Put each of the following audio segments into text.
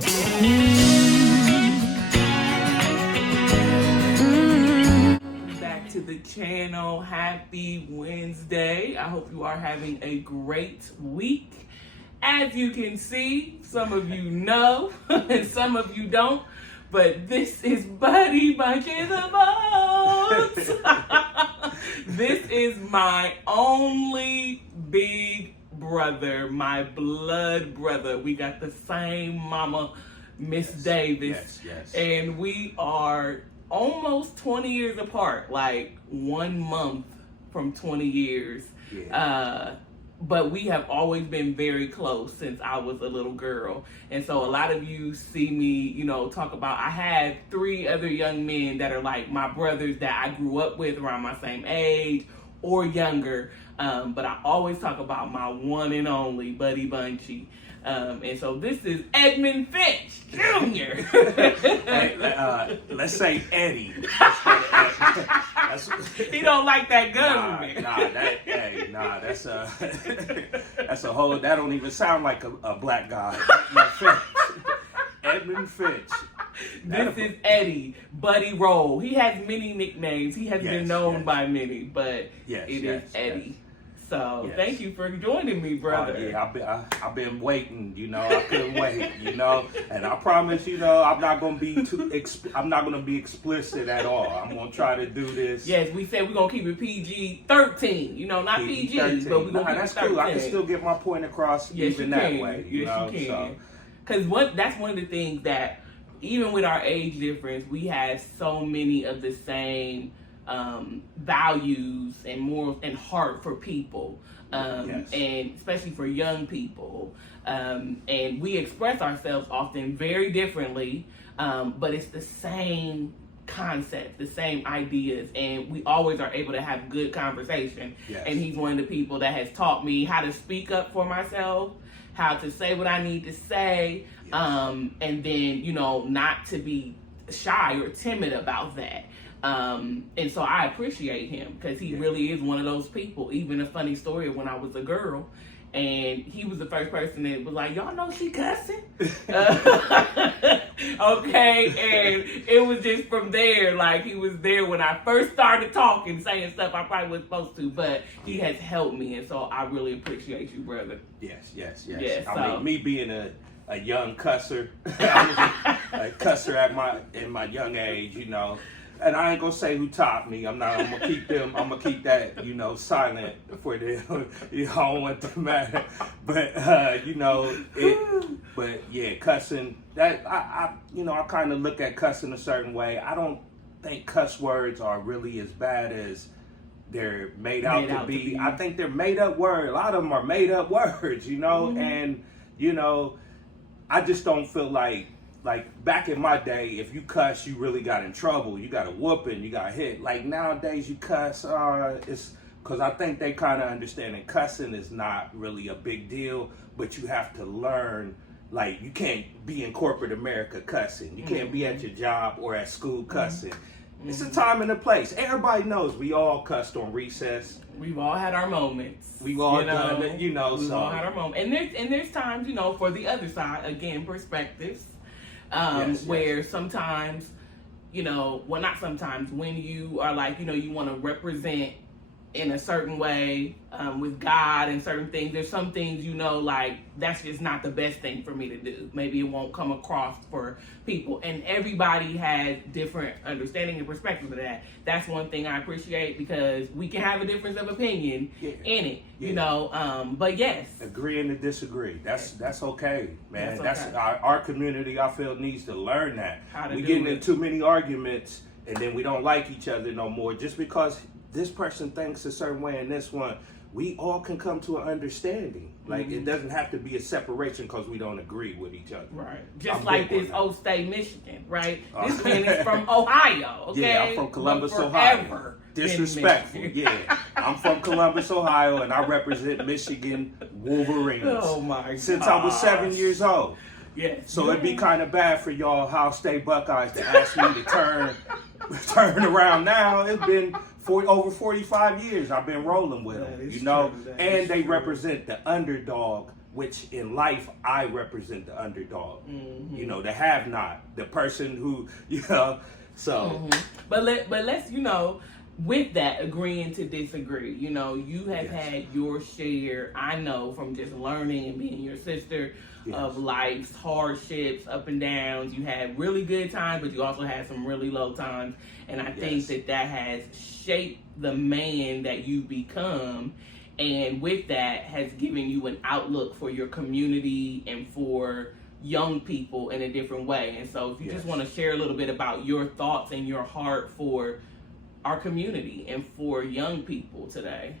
Back to the channel. Happy Wednesday. I hope you are having a great week. As you can see, some of you know and some of you don't, but this is Buddy Bunch in the Boats. This is my only big brother, my blood brother. We got the same mama, Miss Davis. Yes. And we are almost 20 years apart, like 1 month from 20 years. Yeah. But we have always been very close since I was a little girl. And so a lot of you see me, talk about, I had 3 other young men that are like my brothers that I grew up with around my same age or younger. But I always talk about my one and only Buddy Bunchy. And so this is Edmund Finch Jr. Hey, let's say Eddie. He don't like that government. That's a whole. That don't even sound like a black guy. Edmund Finch. This is Eddie, Buddy Roll. He has many nicknames. He has been known by many, but it is Eddie. So thank you for joining me, brother. I've been waiting. I couldn't wait. And I promise, I'm not gonna be I'm not gonna be explicit at all. I'm gonna try to do this. Yes, we said we're gonna keep it PG-13. Not PG, but we're gonna keep that's it 13. cool. I can still get my point across even that way. Yes, you can. Because that's one of the things that, even with our age difference, we have so many of the same values and morals and heart for people, and especially for young people. And we express ourselves often very differently, but it's the same concept, the same ideas, and we always are able to have good conversation. Yes. And he's one of the people that has taught me how to speak up for myself, how to say what I need to say, and then, not to be shy or timid about that. And so I appreciate him because he really is one of those people. Even a funny story of when I was a girl, and he was the first person that was like, y'all know she cussing? Okay, and it was just from there, like he was there when I first started talking, saying stuff I probably wasn't supposed to, but he has helped me, and so I really appreciate you, brother. Yes. I mean, me being a young cusser, I was a cusser in my young age, And I ain't gonna say who taught me. I'm gonna keep that, silent for them. I don't want to matter. But cussing. That I kind of look at cussing a certain way. I don't think cuss words are really as bad as they're made out to be. I think they're made up words. A lot of them are made up words, and I just don't feel like back in my day, if you cuss, you really got in trouble. You got a whooping, you got hit. Like nowadays, you cuss, it's because I think they kind of understand that cussing is not really a big deal, but you have to learn. Like you can't be in corporate America cussing. You can't be at your job or at school cussing. It's a time and a place. Everybody knows we all cussed on recess. We've all had our moments. We've all done it, We've all had our moments. And there's times, for the other side, again, perspectives. Where sometimes, not sometimes, when you are like, you want to represent in a certain way with God and certain things, there's some things, like that's just not the best thing for me to do. Maybe it won't come across for people, and everybody has different understanding and perspective of that. That's one thing I appreciate because we can have a difference of opinion in it, but yes. Agreeing to disagree. That's okay, man. That's okay. Our community, I feel, needs to learn that. We getting in too many arguments and then we don't like each other no more just because this person thinks a certain way and this one. We all can come to an understanding. Like it doesn't have to be a separation because we don't agree with each other. Right. Just like this old state Michigan, right? This man is from Ohio, okay? Yeah, I'm from Columbus, Ohio. Disrespectful, yeah. I'm from Columbus, Ohio, and I represent Michigan Wolverines. Oh my God. Since I was 7 years old. Yes. So it'd be kind of bad for y'all Ohio State Buckeyes to ask me to turn around now. It's been over 45 years I've been rolling with them, True. and they represent the underdog which in life I represent the underdog. You know, the have not, the person who, you know, so. But let's, you know, with that, agreeing to disagree. You know, you have had your share, I know, from just learning and being your sister, of life's hardships, up and downs. You had really good times, but you also had some really low times. And I think that has shaped the man that you become. And with that, has given you an outlook for your community and for young people in a different way. And so if you just want to share a little bit about your thoughts and your heart for our community and for young people today.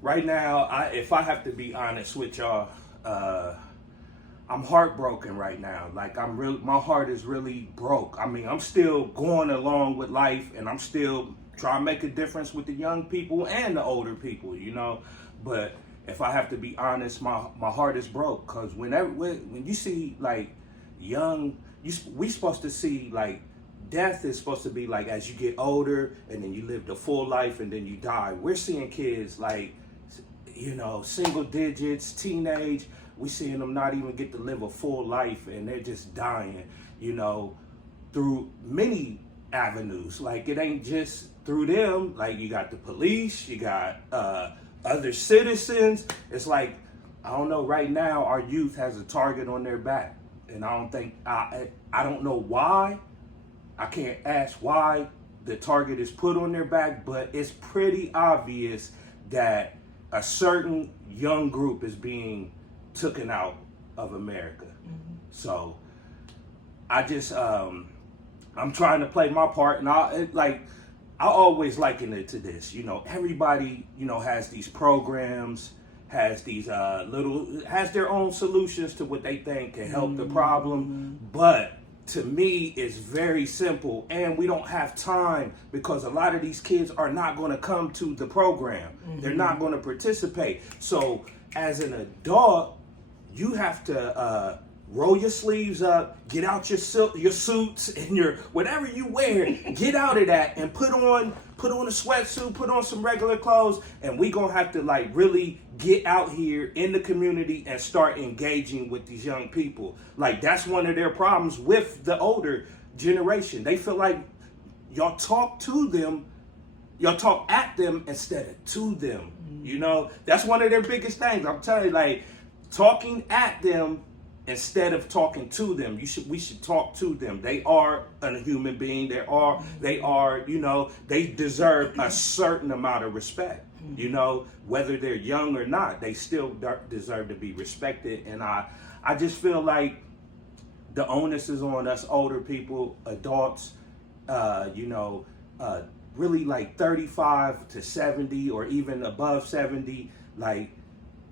Right now, if I have to be honest with y'all, I'm heartbroken right now. Like my heart is really broke. I mean, I'm still going along with life, and I'm still trying to make a difference with the young people and the older people, you know. But if I have to be honest, my heart is broke, because when you see like we supposed to see like death is supposed to be like as you get older, and then you live the full life, and then you die. We're seeing kids like, you know, single digits, teenage. We seeing them not even get to live a full life, and they're just dying, you know, through many avenues. Like, it ain't just through them. Like, you got the police, you got other citizens. It's like, I don't know, right now our youth has a target on their back, and I don't think, I don't know why. I can't ask why the target is put on their back, but it's pretty obvious that a certain young group is being taken out of America. So I just, I'm trying to play my part, and I always liken it to this. You know, everybody, you know, has these programs, has these has their own solutions to what they think can help the problem, but to me, it's very simple, and we don't have time, because a lot of these kids are not going to come to the program. They're not going to participate. So as an adult, you have to roll your sleeves up, get out your suits and your whatever you wear, get out of that and put on a sweatsuit, put on some regular clothes, and we gonna have to like really get out here in the community and start engaging with these young people. Like, that's one of their problems with the older generation. They feel like y'all talk at them instead of to them. You know, that's one of their biggest things. I'm telling you, like, talking at them instead of talking to them. We should talk to them. They are a human being. They are, you know, they deserve a certain amount of respect. You know, whether they're young or not, they still deserve to be respected. And I just feel like the onus is on us older people, adults, you know, really like 35 to 70 or even above 70, like,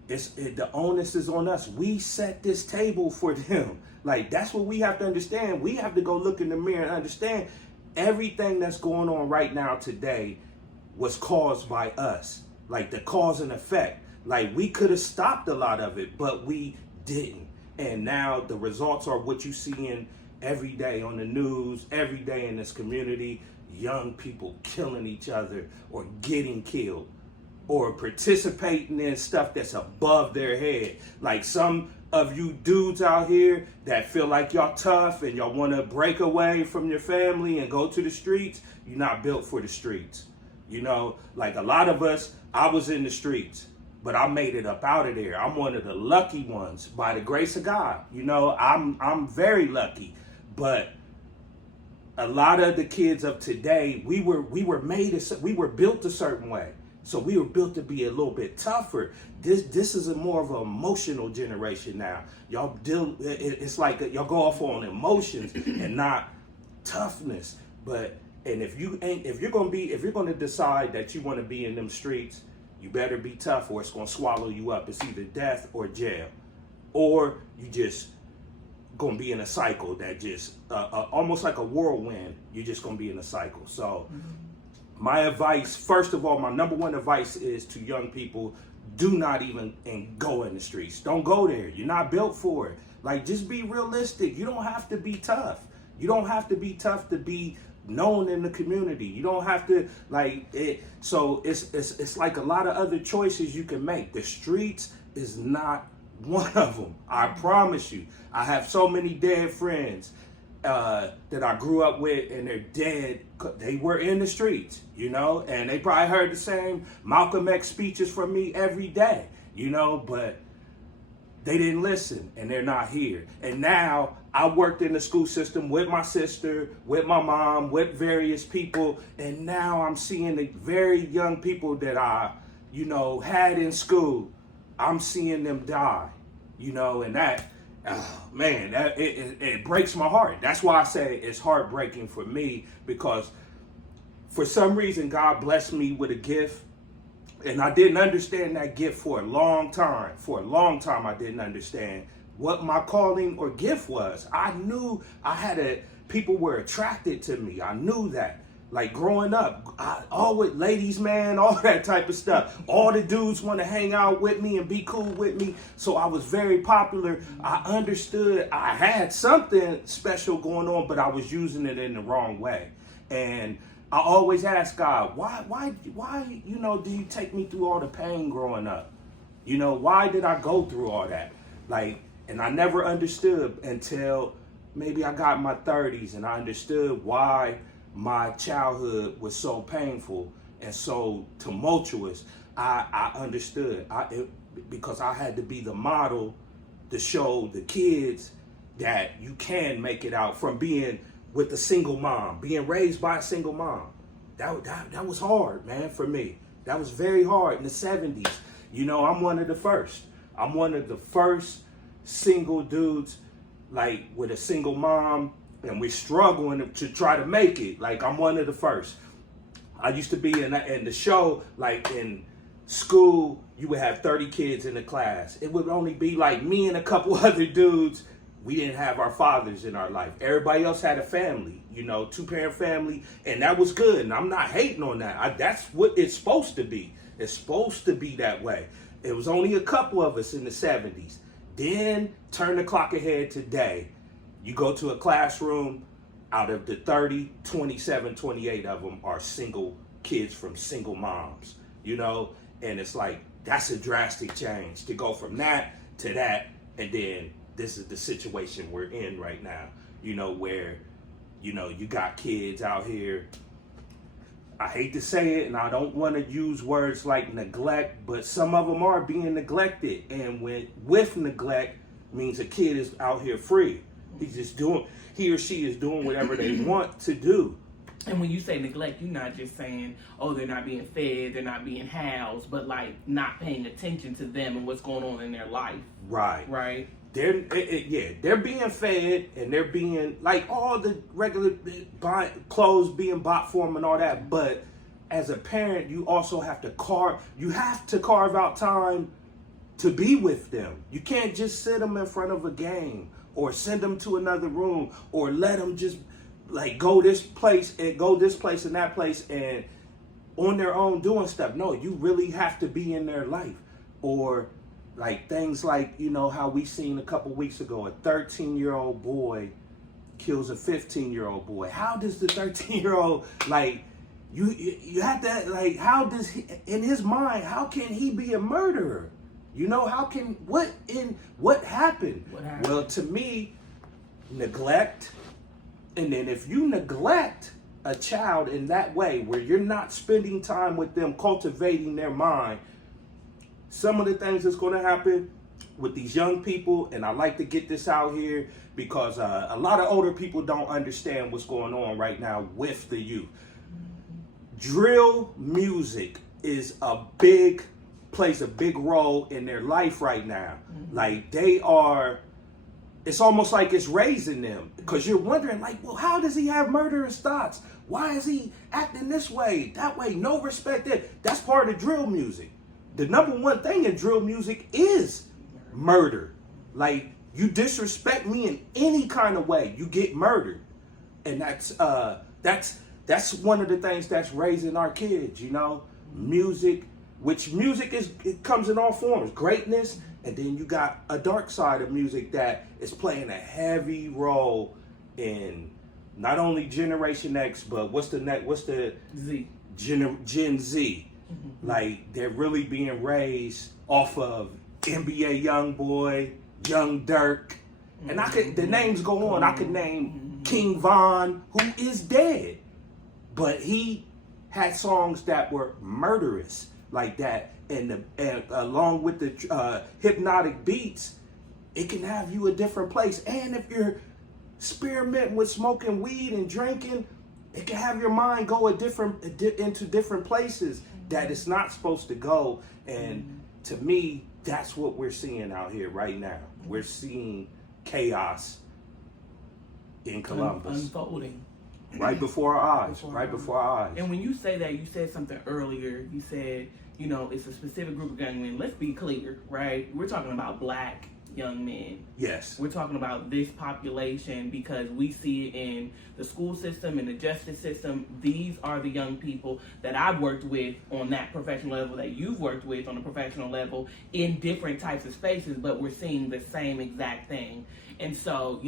the onus is on us. We set this table for them. Like, that's what we have to understand. We have to go look in the mirror and understand everything that's going on right now today was caused by us. Like, the cause and effect. Like, we could have stopped a lot of it, but we didn't. And now the results are what you see in every day on the news, every day in this community. Young people killing each other or getting killed, or participating in stuff that's above their head. Like, some of you dudes out here that feel like y'all tough and y'all want to break away from your family and go to the streets, you're not built for the streets. You know, like a lot of us, I was in the streets, but I made it up out of there. I'm one of the lucky ones by the grace of God. You know, I'm very lucky, but a lot of the kids of today, we were built a certain way. So we were built to be a little bit tougher. This is a more of an emotional generation now. It's like y'all go off on emotions and not toughness. And if you're gonna decide that you want to be in them streets, you better be tough, or it's gonna swallow you up. It's either death or jail, or you just gonna be in a cycle that just almost like a whirlwind. You're just gonna be in a cycle. So. My advice, first of all, my number one advice is to young people, do not even go in the streets. Don't go there. You're not built for it. Like, just be realistic. You don't have to be tough. You don't have to be tough to be known in the community. You don't have to, like, it. So it's like a lot of other choices you can make. The streets is not one of them. I promise you. I have so many dead friends that I grew up with, and they're dead. They were in the streets, you know, and they probably heard the same Malcolm X speeches from me every day, you know, but they didn't listen, and they're not here. And now I worked in the school system with my sister, with my mom, with various people, and now I'm seeing the very young people that I, you know, had in school. I'm seeing them die, you know, and that, oh, man, that it breaks my heart. That's why I say it's heartbreaking for me, because for some reason God blessed me with a gift, and I didn't understand that gift for a long time. For a long time, I didn't understand what my calling or gift was. I knew people were attracted to me. I knew that. Like growing up, all with ladies, man, all that type of stuff. All the dudes want to hang out with me and be cool with me. So I was very popular. I understood I had something special going on, but I was using it in the wrong way. And I always ask God, why, you know, do you take me through all the pain growing up? You know, why did I go through all that? Like, and I never understood until maybe I got in my 30s, and I understood why my childhood was so painful and so tumultuous. I understood because I had to be the model to show the kids that you can make it out from being with a single mom, being raised by a single mom. That was hard, man, for me. That was very hard in the 70s. You know, I'm one of the first. I'm one of the first single dudes, like with a single mom, and we're struggling to try to make it. Like, I'm one of the first. I used to be in the show, like in school, you would have 30 kids in the class. It would only be like me and a couple other dudes. We didn't have our fathers in our life. Everybody else had a family, you know, 2-parent family, and that was good. And I'm not hating on that. That's what it's supposed to be. It's supposed to be that way. It was only a couple of us in the 70s. Then turn the clock ahead today. You go to a classroom, out of the 30, 27, 28 of them are single kids from single moms, you know? And it's like, that's a drastic change to go from that to that. And then this is the situation we're in right now, you know, where, you know, you got kids out here. I hate to say it, and I don't want to use words like neglect, but some of them are being neglected. And with neglect means a kid is out here free. He or she is doing whatever they want to do. And when you say neglect, you're not just saying, oh, they're not being fed, they're not being housed, but like not paying attention to them and what's going on in their life. Right. Right. They're being fed, and they're being like all the regular clothes being bought for them and all that. But as a parent, you also have to carve out time to be with them. You can't just sit them in front of a game, or send them to another room, or let them just like go this place and that place and on their own doing stuff. No, you really have to be in their life. Or like things like, you know, how we seen a couple weeks ago, a 13-year-old boy kills a 15-year-old boy. How does the 13-year-old, like, you have to, like, how does he, in his mind, how can he be a murderer? You know, what happened? Well, to me, neglect. And then if you neglect a child in that way, where you're not spending time with them, cultivating their mind, some of the things that's going to happen with these young people, and I like to get this out here because a lot of older people don't understand what's going on right now with the youth. Drill music plays a big role in their life right now. Like it's almost like it's raising them, because you're wondering, like, well, how does he have murderous thoughts? Why is he acting this way, that way, no respect there? That's part of drill music. The number one thing in drill music is murder. Like, you disrespect me in any kind of way, you get murdered. And that's one of the things that's raising our kids, you know? Music, it comes in all forms, greatness, and then you got a dark side of music that is playing a heavy role in not only Generation X, but what's the Z. Gen Z. Mm-hmm. Like, they're really being raised off of NBA YoungBoy, Young Dirk, and the names go on. I could name King Von, who is dead, but he had songs that were murderous like that, and along with the hypnotic beats, it can have you a different place. And if you're experimenting with smoking weed and drinking, it can have your mind go into different places that it's not supposed to go. And to me, that's what we're seeing out here right now. We're seeing chaos in Columbus unfolding right before our eyes. Before our eyes. And when you say that, you said something earlier. You said, it's a specific group of young men. Let's be clear, right? We're talking about Black young men. Yes. We're talking about this population because we see it in the school system and the justice system. These are the young people that I've worked with on that professional level, that you've worked with on a professional level in different types of spaces, but we're seeing the same exact thing. And so,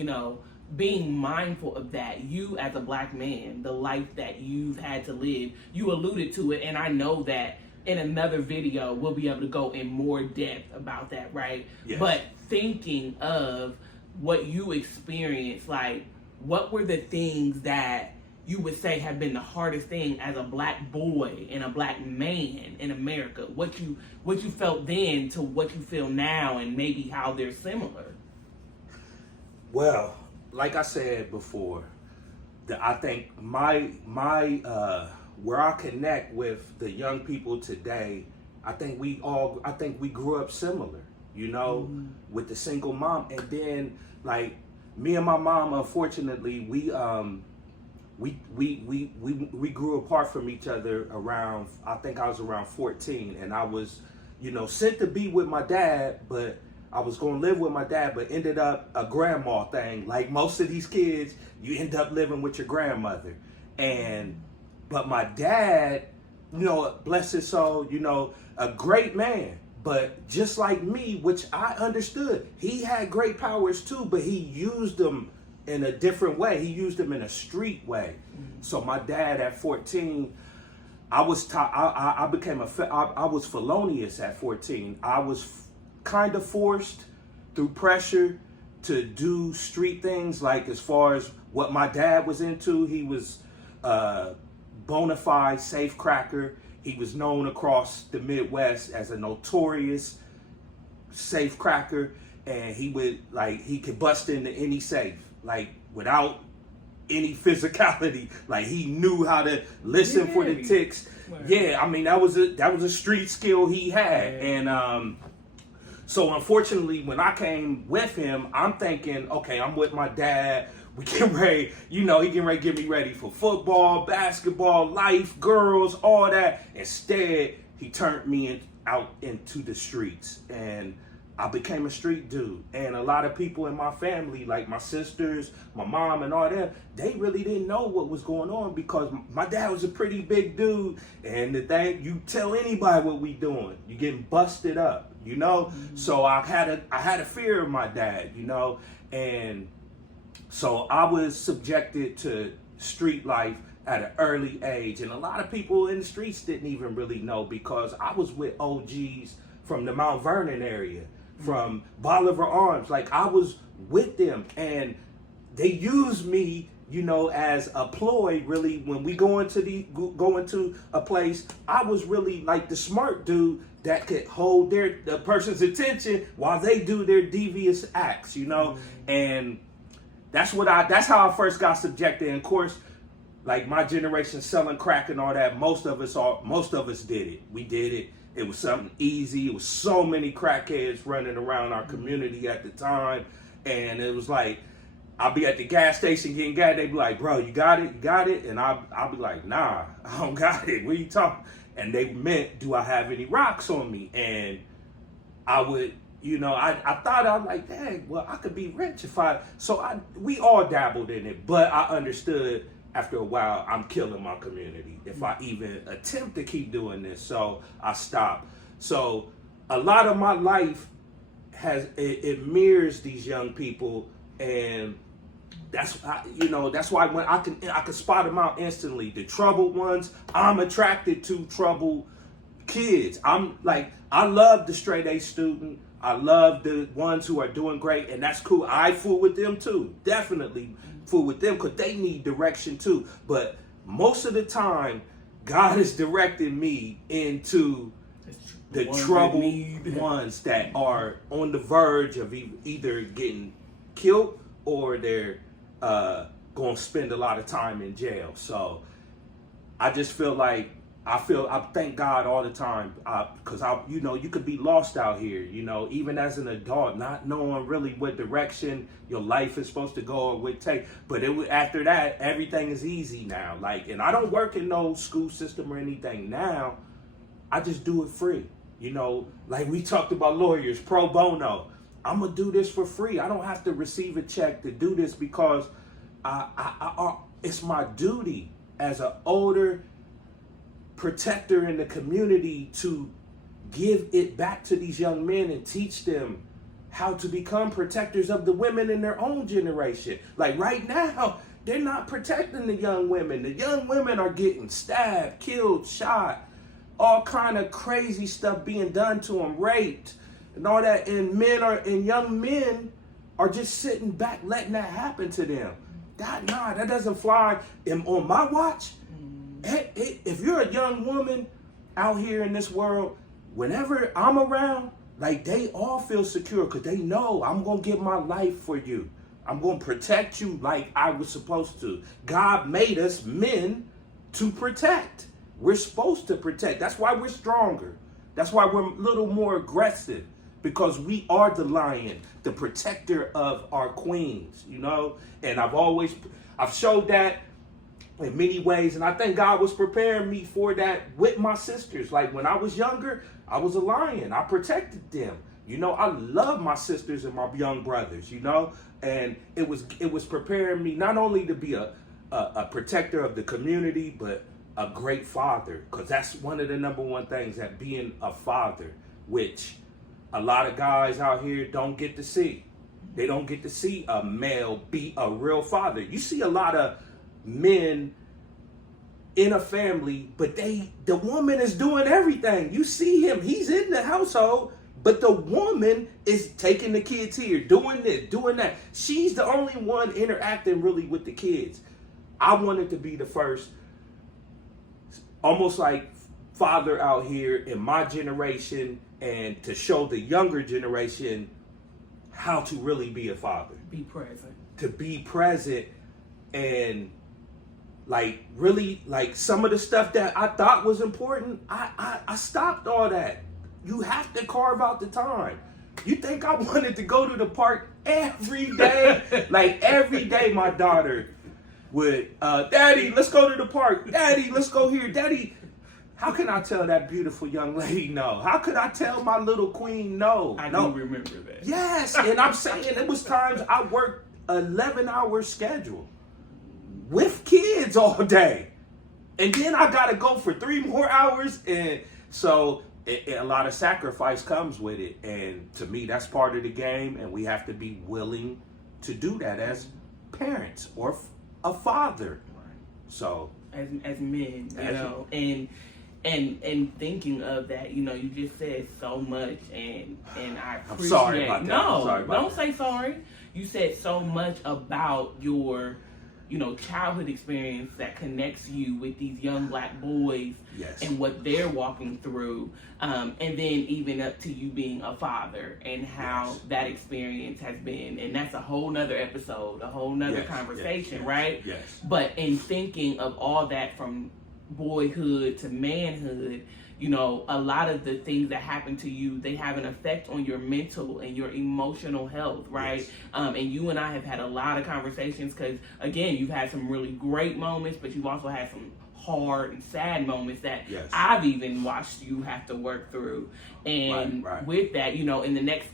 being mindful of that, you as a Black man, the life that you've had to live, you alluded to it, and I know that in another video we'll be able to go in more depth about that, right? Yes. But thinking of what you experienced, like, what were the things that you would say have been the hardest thing as a Black boy and a Black man in America? What you felt then to what you feel now, and maybe how they're similar? Well, like I said before, I think my where I connect with the young people today, I think we grew up similar, with the single mom. And then, like, me and my mom, unfortunately, we grew apart from each other around, I think I was around 14, and I was, sent to be with my dad, but I was going to live with my dad, but ended up a grandma thing. Like most of these kids, you end up living with your grandmother. But my dad, bless his soul, a great man. But just like me, which I understood, he had great powers too, but he used them in a different way. He used them in a street way. So my dad at 14, I was felonious at 14. I was kind of forced through pressure to do street things, like as far as what my dad was into. He was bona fide safe cracker. He was known across the Midwest as a notorious safe cracker, and he could bust into any safe, like without any physicality. Like he knew how to listen for the ticks. Right. Yeah, I mean that was a street skill he had. And so unfortunately, when I came with him, I'm thinking, okay, I'm with my dad. We getting ready, he getting ready to get me ready for football, basketball, life, girls, all that. Instead, he turned me out into the streets, and I became a street dude. And a lot of people in my family, like my sisters, my mom, and all that, they really didn't know what was going on because my dad was a pretty big dude. And the thing, you tell anybody what we doing, you getting busted up, Mm-hmm. So I had a fear of my dad, and so I was subjected to street life at an early age. And a lot of people in the streets didn't even really know, because I was with OGs from the Mount Vernon area, from Bolivar Arms. Like, I was with them, and they used me, as a ploy. Really, when we go into a place, I was really like the smart dude that could hold the person's attention while they do their devious acts, and that's how I first got subjected. And of course, like my generation selling crack and all that, most of us did it. We did it. It was something easy. It was so many crackheads running around our community at the time, and it was like, I'll be at the gas station getting gas. They'd be like, "Bro, you got it? You got it?" And I'll be like, "Nah, I don't got it. What are you talking?" And they meant, "Do I have any rocks on me?" And I would, I thought, I was like, "Dang, well, I could be rich if I." So we all dabbled in it, but I understood after a while, I'm killing my community if I even attempt to keep doing this. So I stopped. So a lot of my life it mirrors these young people, and that's why when I can spot them out instantly. The troubled ones, I'm attracted to troubled kids. I'm like, I love the straight A student, I love the ones who are doing great, and that's cool. I fool with them too. Definitely fool with them because they need direction too. But most of the time, God is directing me into the troubled ones that are on the verge of either getting killed or they're going to spend a lot of time in jail. So I just feel like I thank God all the time because you could be lost out here, even as an adult, not knowing really what direction your life is supposed to go or would take. But after that, everything is easy now. And I don't work in no school system or anything now. I just do it free. Like we talked about lawyers, pro bono. I'm gonna do this for free. I don't have to receive a check to do this because it's my duty as an older protector in the community to give it back to these young men and teach them how to become protectors of the women in their own generation. Like right now, they're not protecting the young women. The young women are getting stabbed, killed, shot, all kind of crazy stuff being done to them, raped, and all that. And young men are just sitting back letting that happen to them. That doesn't fly. And on my watch, if you're a young woman out here in this world, whenever I'm around, they all feel secure because they know I'm going to give my life for you. I'm going to protect you like I was supposed to. God made us men to protect. We're supposed to protect. That's why we're stronger. That's why we're a little more aggressive, because we are the lion, the protector of our queens, And I've showed that in many ways, and I think God was preparing me for that with my sisters. Like when I was younger, I was a lion. I protected them. I love my sisters and my young brothers, and it was preparing me not only to be a protector of the community, but a great father, because that's one of the number one things, that being a father, which a lot of guys out here don't get to see. They don't get to see a male be a real father. You see a lot of men in a family, but the woman is doing everything. You see him, he's in the household, but the woman is taking the kids here, doing this, doing that. She's the only one interacting really with the kids. I wanted to be the first, almost like father out here in my generation, and to show the younger generation how to really be a father. Be present. To be present and really some of the stuff that I thought was important, I stopped all that. You have to carve out the time. You think I wanted to go to the park every day? Every day my daughter would, Daddy, let's go to the park. Daddy, let's go here. Daddy, how can I tell that beautiful young lady no? How could I tell my little queen no? I do remember that. Yes, and I'm saying it was times I worked 11-hour schedule with kids all day. And then I got to go for 3 more hours. And so a lot of sacrifice comes with it. And to me, that's part of the game. And we have to be willing to do that as parents or a father. Right. So as men, and thinking of that, you just said so much, and I appreciate. I'm sorry about that. No, don't say sorry. You said so much about your, childhood experience that connects you with these young Black boys. Yes. And what they're walking through, and then even up to you being a father and how that experience has been, and that's a whole nother episode, a whole nother conversation, right? Yes. But in thinking of all that from boyhood to manhood, a lot of the things that happen to you, they have an effect on your mental and your emotional health, right? Yes. And you and I have had a lot of conversations because, again, you've had some really great moments, but you've also had some hard and sad moments that I've even watched you have to work through. And with that, in the next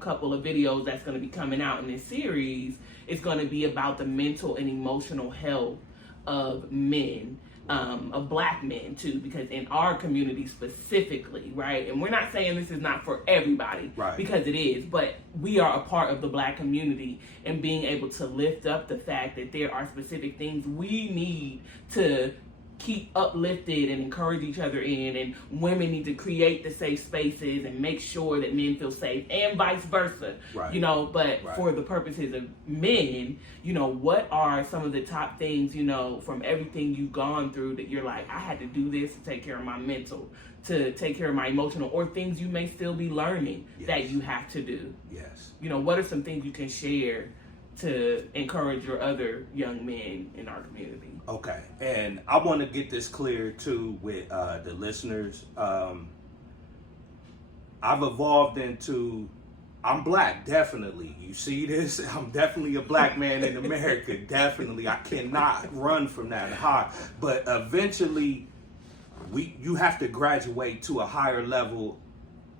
couple of videos that's going to be coming out in this series, it's going to be about the mental and emotional health of men. Of Black men too, because in our community specifically, right? And we're not saying this is not for everybody, because it is, but we are a part of the Black community, and being able to lift up the fact that there are specific things we need to keep uplifted and encourage each other in, and women need to create the safe spaces and make sure that men feel safe, and vice versa. Right. You know, but for the purposes of men, you know, what are some of the top things, you know, from everything you've gone through that you're like, I had to do this to take care of my mental, to take care of my emotional, or things you may still be learning that you have to do? Yes. You know, what are some things you can share to encourage your other young men in our community? Okay, and I want to get this clear too with the listeners. I've evolved into, I'm black, definitely. You see this? I'm definitely a black man in America, definitely. I cannot run from that high. But eventually, you have to graduate to a higher level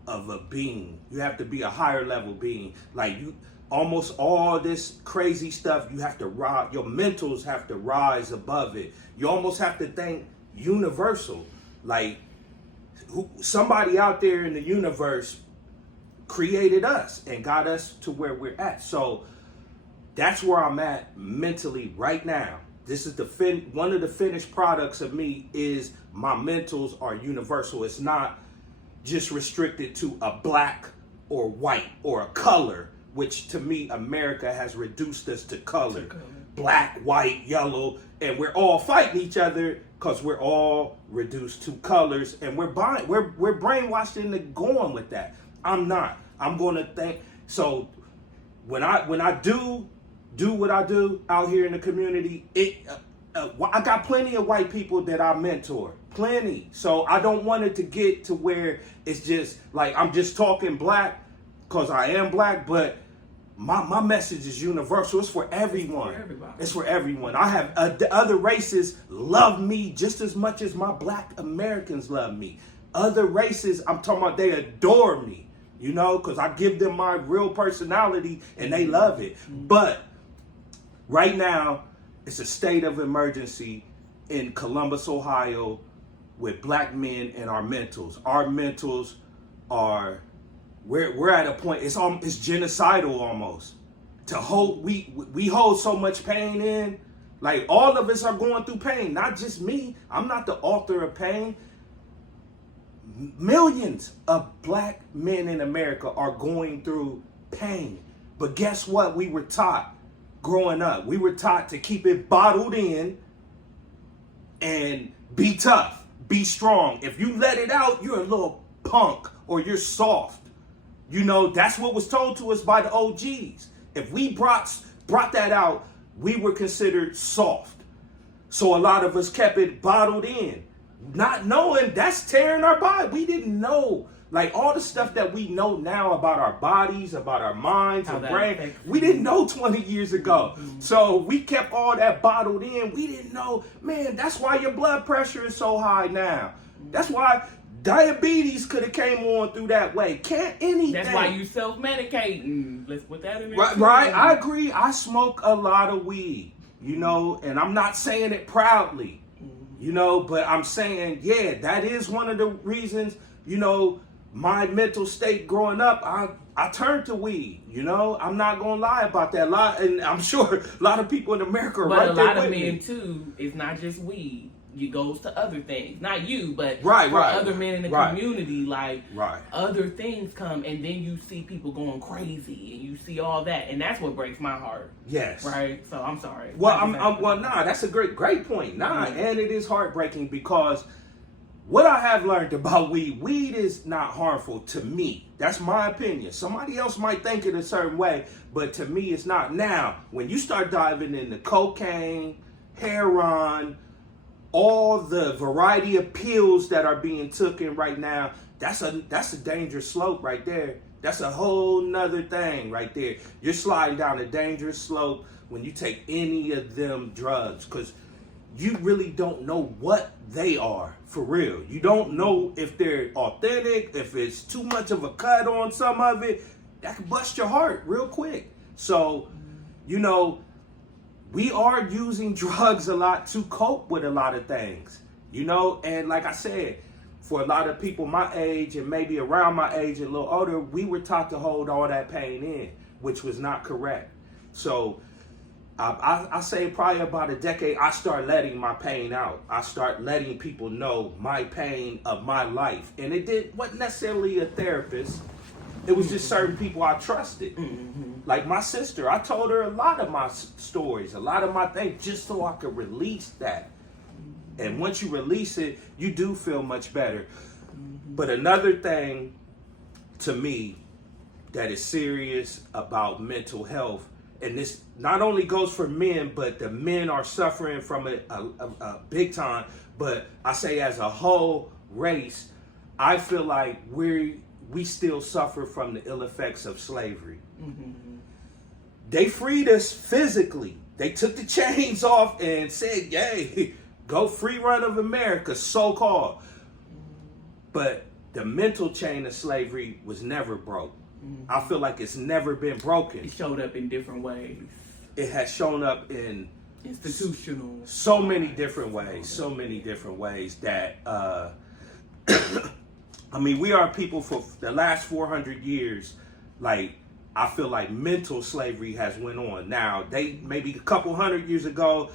of a being. You have to be a higher level being. Like almost all this crazy stuff, you have to rise, your mentals have to rise above it. You almost have to think universal. Like somebody out there in the universe created us and got us to where we're at. So that's where I'm at mentally right now. This is one of the finished products of me is my mentals are universal. It's not just restricted to a black or white or a color, which to me, America has reduced us to color. Black, white, yellow, and we're all fighting each other because we're all reduced to colors, and we're brainwashed into going with that. I'm not. I'm going to think. So when I do what I do out here in the community, I got plenty of white people that I mentor. Plenty. So I don't want it to get to where it's just like I'm just talking black because I am black, but my message is universal. It's for everyone. It's for everyone. I have other races love me just as much as my black Americans love me. Other races, I'm talking about, they adore me, you know, because I give them my real personality and they love it. But right now, it's a state of emergency in Columbus, Ohio, with black men and our mentals. Our mentals are... We're at a point, it's genocidal almost. To hold, we hold so much pain in. Like all of us are going through pain, not just me. I'm not the author of pain. Millions of black men in America are going through pain. But guess what? We were taught growing up. We were taught to keep it bottled in and be tough, be strong. If you let it out, you're a little punk or you're soft. You know, that's what was told to us by the OGs. If we brought that out, we were considered soft. So a lot of us kept it bottled in, not knowing that's tearing our body. We didn't know, like all the stuff that we know now about our bodies, about our minds and brain, we didn't know 20 years ago. Mm-hmm. So we kept all that bottled in. We didn't know, man, that's why your blood pressure is so high now. That's why diabetes could have came on through that way. Can't anything. That's why you self-medicating. Let's put that in there. Right. I agree. I smoke a lot of weed, you know, and I'm not saying it proudly, you know, but I'm saying, yeah, that is one of the reasons, you know, my mental state growing up, I turned to weed, you know. I'm not going to lie about that. And I'm sure a lot of people in America are right there with me. But a lot of men, too, it's not just weed. It goes to other things. Not you, but other men in the community, like other things come, and then you see people going crazy, and you see all that, and that's what breaks my heart. Yes. Right? So I'm sorry. Well, that's a great point. And it is heartbreaking because what I have learned about weed is not harmful to me. That's my opinion. Somebody else might think it a certain way, but to me it's not. Now, when you start diving into cocaine, heroin, all the variety of pills that are being taken right now, that's a dangerous slope right there. That's a whole nother thing right there. You're sliding down a dangerous slope when you take any of them drugs, because you really don't know what they are for real. You don't know if they're authentic, if it's too much of a cut on some of it. That can bust your heart real quick. So, you know, we are using drugs a lot to cope with a lot of things, you know, and like I said, for a lot of people my age and maybe around my age and a little older, we were taught to hold all that pain in, which was not correct. So I say probably about a decade, I start letting my pain out. I start letting people know my pain of my life. And wasn't necessarily a therapist. It was just certain people I trusted. Like my sister, I told her a lot of my stories, a lot of my things, just so I could release that. And once you release it, you do feel much better. But another thing to me that is serious about mental health, and this not only goes for men, but the men are suffering from it a big time. But I say as a whole race, I feel like we still suffer from the ill effects of slavery. They freed us physically. They took the chains off and said, yay, go free run of America, so-called. But the mental chain of slavery was never broke. I feel like it's never been broken. It showed up in different ways. It has shown up in institutional, so many different ways that I mean, we are people for the last 400 years. Like, I feel like mental slavery has went on. Now, they maybe a couple hundred years ago,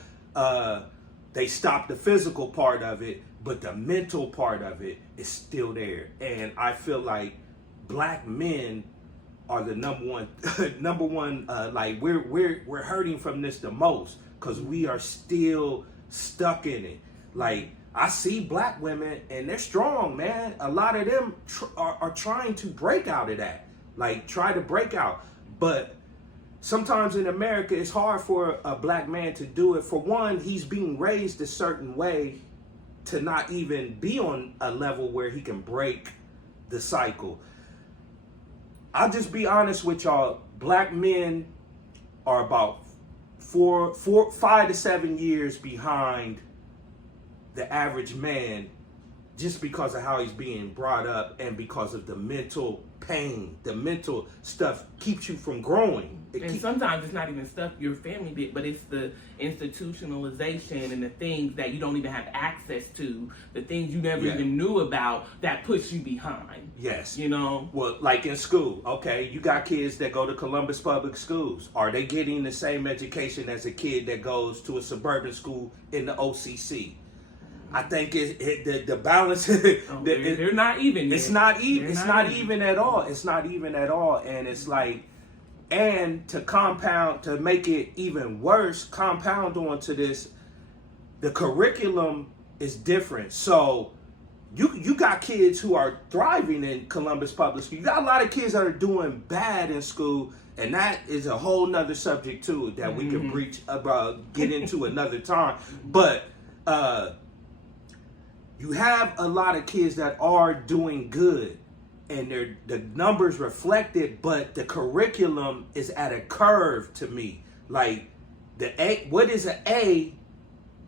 they stopped the physical part of it, but the mental part of it is still there. And I feel like black men are the number one. Like we're hurting from this the most because we are still stuck in it. Like, I see black women and they're strong, man. A lot of them are trying to break out of that, like try to break out. But sometimes in America, it's hard for a black man to do it. For one, he's being raised a certain way to not even be on a level where he can break the cycle. I'll just be honest with y'all. Black men are about 5 to 7 years behind the average man, just because of how he's being brought up and because of the mental pain. The mental stuff keeps you from growing. Sometimes it's not even stuff your family did, but it's the institutionalization and the things that you don't even have access to, the things you never even knew about that push you behind. Yes. You know? Well, like in school, okay, you got kids that go to Columbus Public Schools. Are they getting the same education as a kid that goes to a suburban school in the OCC? I think the balance. They're not even. It's not even. It's not even at all. It's not even at all. And it's like, and to make it even worse, compound onto this, the curriculum is different. So you got kids who are thriving in Columbus Public School. You got a lot of kids that are doing bad in school, and that is a whole nother subject too that we can get into another time. But you have a lot of kids that are doing good, and the numbers reflect it, but the curriculum is at a curve to me. Like, what is an A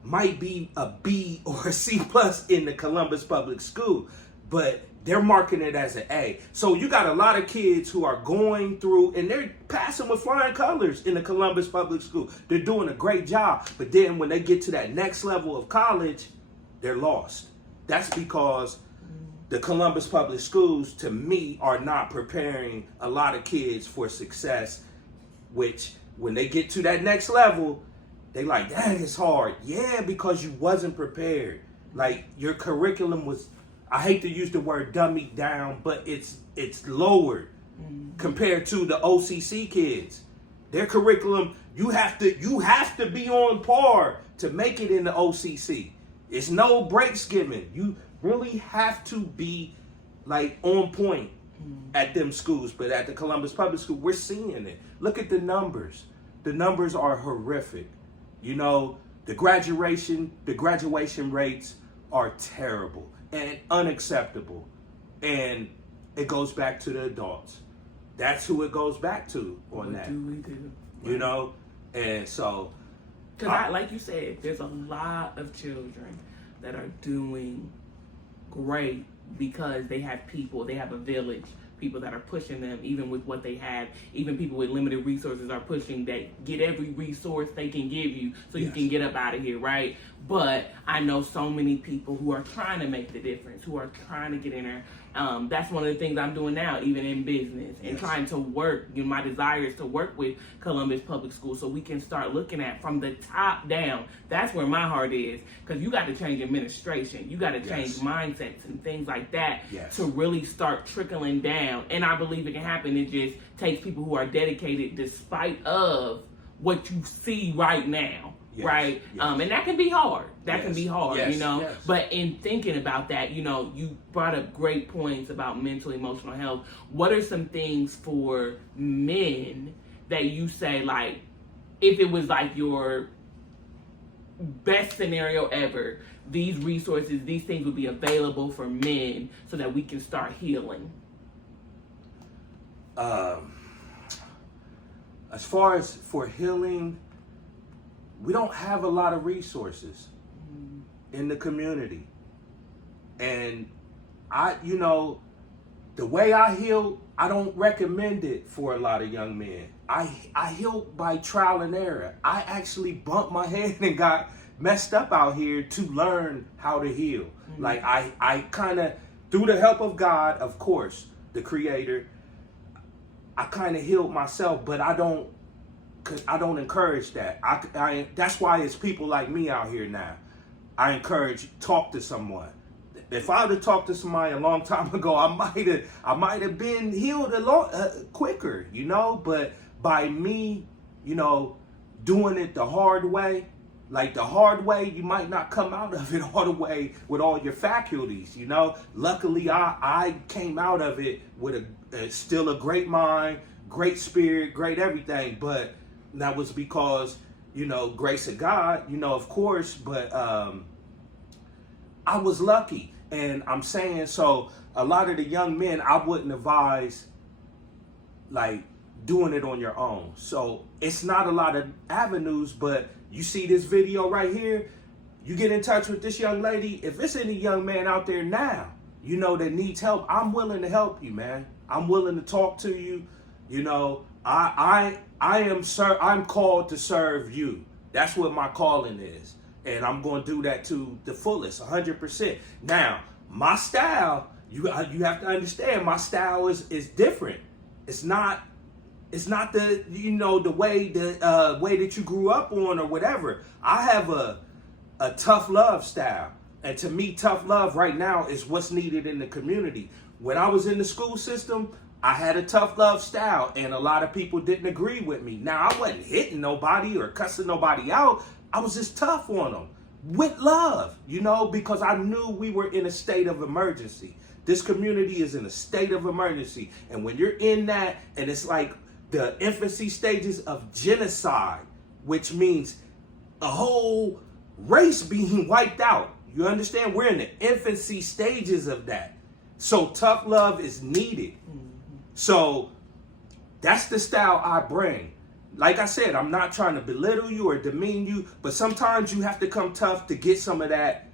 might be a B or a C plus in the Columbus Public School, but they're marking it as an A. So you got a lot of kids who are going through, and they're passing with flying colors in the Columbus Public School. They're doing a great job, but then when they get to that next level of college, they're lost. That's because the Columbus Public Schools, to me, are not preparing a lot of kids for success, which when they get to that next level, they like, that is hard. Yeah, because you wasn't prepared. Like, your curriculum was, I hate to use the word dummied down, but it's lowered compared to the OCC kids. Their curriculum, you have to be on par to make it in the OCC. It's no breaks given. You really have to be like on point at them schools. But at the Columbus Public School, we're seeing it. Look at the numbers. The numbers are horrific. You know, the graduation rates are terrible and unacceptable. And it goes back to the adults. That's who it goes back to on that. What do we do? You know? And so, because like you said, there's a lot of children that are doing great because they have people, they have a village, people that are pushing them even with what they have. Even people with limited resources are pushing that, get every resource they can give you so you can get up out of here, right? But I know so many people who are trying to make the difference, who are trying to get in there. That's one of the things I'm doing now, even in business, and trying to work. My desire is to work with Columbus Public Schools so we can start looking at from the top down. That's where my heart is, because you got to change administration. You got to change mindsets and things like that to really start trickling down. And I believe it can happen. It just takes people who are dedicated despite of what you see right now. Right? And that can be hard. That can be hard, But in thinking about that, you brought up great points about mental, emotional health. What are some things for men that you say, like, if it was like your best scenario ever, these resources, these things would be available for men so that we can start healing? As far as for healing, we don't have a lot of resources in the community. And the way I heal, I don't recommend it for a lot of young men. I heal by trial and error. I actually bumped my head and got messed up out here to learn how to heal. Like I kind of, through the help of God, of course, the Creator, I kind of healed myself, but I don't encourage that. That's why it's people like me out here now. I encourage, talk to someone. If I would have talked to somebody a long time ago, I might have been healed a lot quicker, But by me, doing it the hard way, you might not come out of it all the way with all your faculties, Luckily, I came out of it with still a great mind, great spirit, great everything, but that was because, grace of God, of course, but I was lucky. And I'm saying, so a lot of the young men, I wouldn't advise, like, doing it on your own. So it's not a lot of avenues, but you see this video right here, you get in touch with this young lady. If it's any young man out there now, that needs help, I'm willing to help you, man. I'm willing to talk to you. I'm called to serve you. That's what my calling is. And I'm going to do that to the fullest, 100%. Now, my style, you have to understand, my style is different. It's not the, the way that you grew up on or whatever. I have a tough love style. And to me, tough love right now is what's needed in the community. When I was in the school system, I had a tough love style, and a lot of people didn't agree with me. Now, I wasn't hitting nobody or cussing nobody out. I was just tough on them with love, because I knew we were in a state of emergency. This community is in a state of emergency. And when you're in that, and it's like the infancy stages of genocide, which means a whole race being wiped out. You understand? We're in the infancy stages of that. So tough love is needed. So that's the style I bring. Like I said, I'm not trying to belittle you or demean you, but sometimes you have to come tough to get some of that,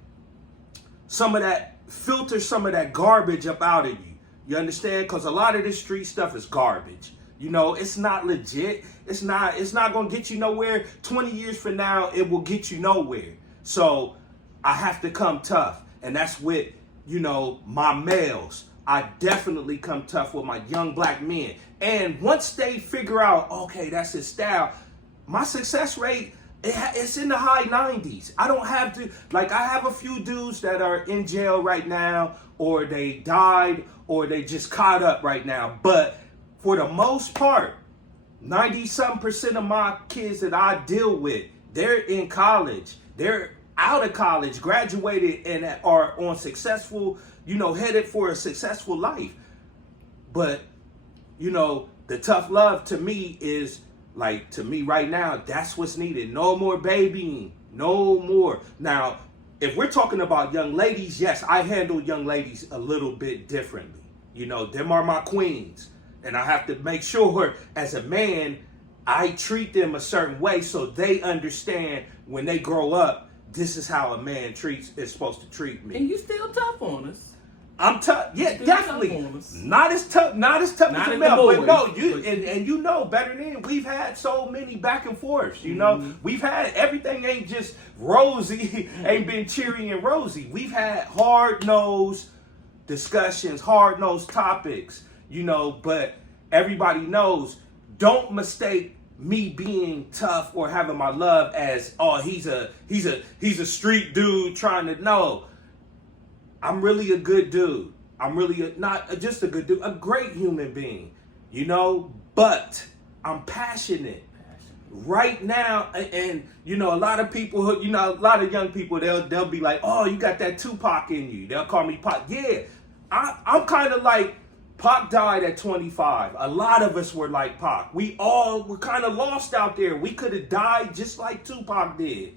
filter some of that garbage up out of you. You understand? Because a lot of this street stuff is garbage. It's not legit. It's not going to get you nowhere. 20 years from now, it will get you nowhere. So I have to come tough. And that's with, my males. I definitely come tough with my young black men. And once they figure out, okay, that's his style, my success rate, it's in the high 90s. I don't have to, I have a few dudes that are in jail right now, or they died, or they just caught up right now. But for the most part, 90-some% of my kids that I deal with, they're in college. They're out of college, graduated, and are on successful, headed for a successful life. But, the tough love to me is, to me right now, that's what's needed. No more babying. No more. Now, if we're talking about young ladies, yes, I handle young ladies a little bit differently. Them are my queens. And I have to make sure, as a man, I treat them a certain way so they understand when they grow up, this is how a man is supposed to treat me. And you still tough on us. I'm tough. Yeah, Still definitely. tough on us. Not as tough Not as as a the male. But boys. no, and you know better than we've had so many back and forths. You know, we've had everything ain't just rosy, ain't been cheery and rosy. We've had hard-nosed discussions, hard-nosed topics. You know, but everybody knows. Don't mistake me being tough or having my love as, oh, he's a street dude trying to know. I'm really a good dude. I'm really not just a good dude, a great human being, you know, but I'm passionate right now. And you know, a lot of people, you know, a lot of young people, they'll be like, oh, you got that Tupac in you. They'll call me Pac. Yeah, I'm kind of like, Pac died at 25. A lot of us were like Pac. We all were kind of lost out there. We could have died just like Tupac did.